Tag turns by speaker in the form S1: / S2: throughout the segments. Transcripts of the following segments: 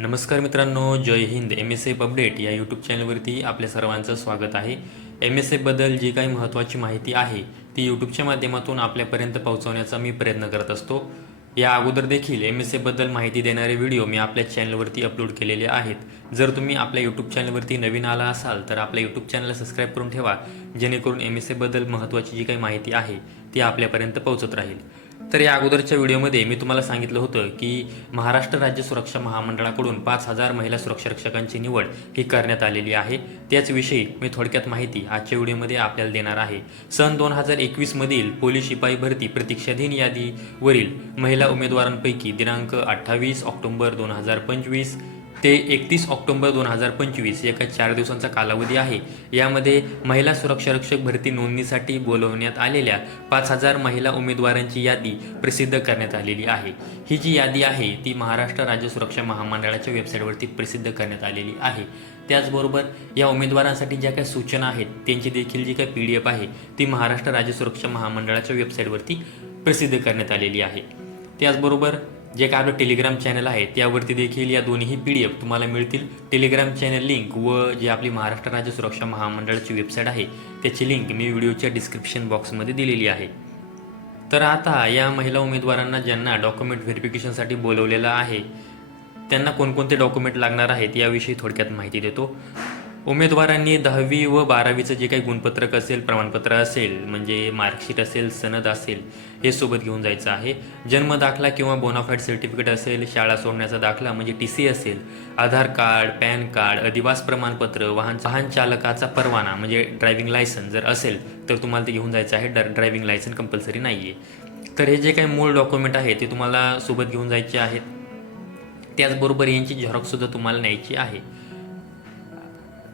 S1: नमस्कार मित्रांनो जय Hind. M S F update या यूट्यूब चॅनलवरती आपल्या सर्वांचं स्वागत आहे. एम एस एफबद्दल जी काही महत्त्वाची माहिती आहे ती यूट्यूबच्या माध्यमातून आपल्यापर्यंत पोहोचवण्याचा मी प्रयत्न करत असतो. या अगोदर देखील एम एस एफबद्दल माहिती देणारे व्हिडिओ मी आपल्या चॅनलवरती अपलोड केलेले आहेत. जर तुम्ही आपल्या यूट्यूब चॅनलवरती नवीन आला असाल तर आपल्या यूट्यूब चॅनलला सबस्क्राईब करून ठेवा जेणेकरून एम एस एफबद्दल महत्त्वाची जी काही माहिती आहे ती आपल्यापर्यंत पोहोचत राहील. तर या अगोदरच्या व्हिडिओमध्ये मी तुम्हाला सांगितलं होतं की महाराष्ट्र राज्य सुरक्षा महामंडळाकडून पाच हजार महिला सुरक्षा रक्षकांची निवड ही करण्यात आलेली आहे. त्याचविषयी मी थोडक्यात माहिती आजच्या व्हिडिओमध्ये आपल्याला देणार आहे. सन दोन हजार एकवीसमधील पोलीस शिपाई भरती प्रतीक्षाधीन यादीवरील महिला उमेदवारांपैकी दिनांक अठ्ठावीस ऑक्टोबर दोन हजार पंचवीस ते एकतीस ऑक्टोबर दोन हजार पंचवीस एका चार दिवसांचा कालावधी आहे. यामध्ये महिला सुरक्षा रक्षक भरती नोंदणीसाठी बोलवण्यात आलेल्या पाच हजार महिला उमेदवारांची यादी प्रसिद्ध करण्यात आलेली आहे. ही जी यादी आहे ती महाराष्ट्र राज्य सुरक्षा महामंडळाच्या वेबसाईटवरती प्रसिद्ध करण्यात आलेली आहे. त्याचबरोबर या उमेदवारांसाठी ज्या काही सूचना आहेत त्यांची देखील जी काही पी डी एफ आहे ती महाराष्ट्र राज्य सुरक्षा महामंडळाच्या वेबसाईटवरती प्रसिद्ध करण्यात आलेली आहे. त्याचबरोबर जे काय आपलं टेलिग्राम चॅनल आहे त्यावरती देखील या दोन्ही पी डी एफ तुम्हाला मिळतील. टेलिग्राम चॅनल लिंक व जे आपली महाराष्ट्र राज्य सुरक्षा महामंडळाची वेबसाईट आहे त्याची लिंक मी व्हिडिओच्या डिस्क्रिप्शन बॉक्समध्ये दिलेली आहे. तर आता या महिला उमेदवारांना ज्यांना डॉक्युमेंट व्हेरिफिकेशनसाठी बोलवलेलं आहे त्यांना कोणकोणते डॉक्युमेंट लागणार आहेत याविषयी थोडक्यात माहिती देतो. उमेदवारांनी दहावी व बारावीचं जे काही गुणपत्रक असेल प्रमाणपत्र असेल म्हणजे मार्कशीट असेल सनद असेल हे सोबत घेऊन जायचं आहे. जन्म दाखला किंवा बोनाफाईड सर्टिफिकेट असेल शाळा सोडण्याचा दाखला म्हणजे टी सी असेल आधार कार्ड पॅन कार्ड अधिवास प्रमाणपत्र वाहन वाहन चालकाचा परवाना म्हणजे ड्रायव्हिंग लायसन जर असेल तर तुम्हाला ते घेऊन जायचं आहे. ड ड्रायव्हिंग लायसन कंपल्सरी नाही आहे तर हे जे काही मूळ डॉक्युमेंट आहे ते तुम्हाला सोबत घेऊन जायचे आहेत. त्याचबरोबर यांची झेरॉक्ससुद्धा तुम्हाला न्यायची आहे.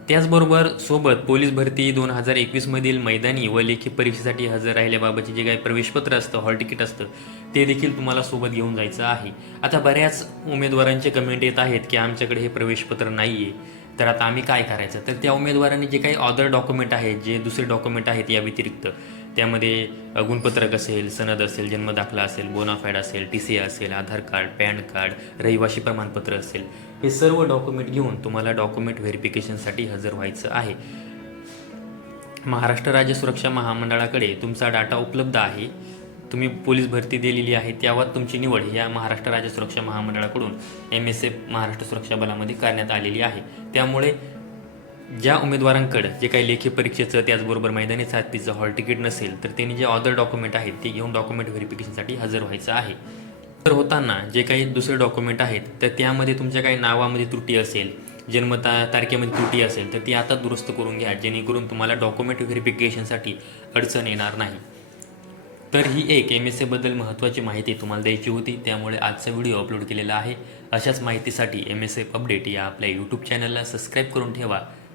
S1: त्याचबरोबर सोबत पोलीस भरती दोन हजार एकवीसमधील मैदानी व लेखी परीक्षेसाठी हजर राहिल्याबाबतचे जे काही प्रवेशपत्र असतं हॉल तिकीट असतं ते देखील तुम्हाला सोबत घेऊन जायचं आहे. आता बऱ्याच उमेदवारांचे कमेंट येत आहेत की आमच्याकडे हे प्रवेशपत्र नाही आहे तर आता आम्ही काय करायचं? तर त्या उमेदवारांनी जे काही ऑदर डॉक्युमेंट आहेत जे दुसरे डॉक्युमेंट आहेत या व्यतिरिक्त त्यामध्ये गुणपत्रक असेल सनद असेल जन्मदाखला असेल बोनाफाईड असेल टी सी असेल आधार कार्ड पॅन कार्ड रहिवाशी प्रमाणपत्र असेल हे सर्व डॉक्युमेंट घेऊन तुम्हाला डॉक्युमेंट व्हेरिफिकेशनसाठी हजर व्हायचं आहे. महाराष्ट्र राज्य सुरक्षा महामंडळाकडे तुमचा डाटा उपलब्ध आहे. तुम्ही पोलीस भरती दिलेली आहे त्यावर तुमची निवड ही या महाराष्ट्र राज्य सुरक्षा महामंडळाकडून एम एस एफ महाराष्ट्र सुरक्षा बलामध्ये करण्यात आलेली आहे. त्यामुळे ज्या उमेदवारांकडे जे काही लेखी परीक्षेचं त्याचबरोबर मैदानी साथीचं हॉल तिकीट नसेल तर त्यांनी जे ऑदर डॉक्युमेंट आहेत ते घेऊन डॉक्युमेंट व्हेरिफिकेशनसाठी हजर व्हायचं आहे. तर होताना जे काही दुसरे डॉक्युमेंट आहेत तर त्यामध्ये तुमच्या काही नावामध्ये त्रुटी असेल जन्मता तारखेमध्ये त्रुटी असेल तर ती आता दुरुस्त करून घ्या जेणेकरून तुम्हाला डॉक्युमेंट व्हेरिफिकेशनसाठी अडचण येणार नाही. तर ही एक एम एस एबद्दल महत्त्वाची माहिती तुम्हाला द्यायची होती त्यामुळे आजचा व्हिडिओ अपलोड केलेला आहे. अशाच माहितीसाठी एम एस एफ अपडेट या आपल्या यूट्यूब चॅनलला सबस्क्राईब करून ठेवा.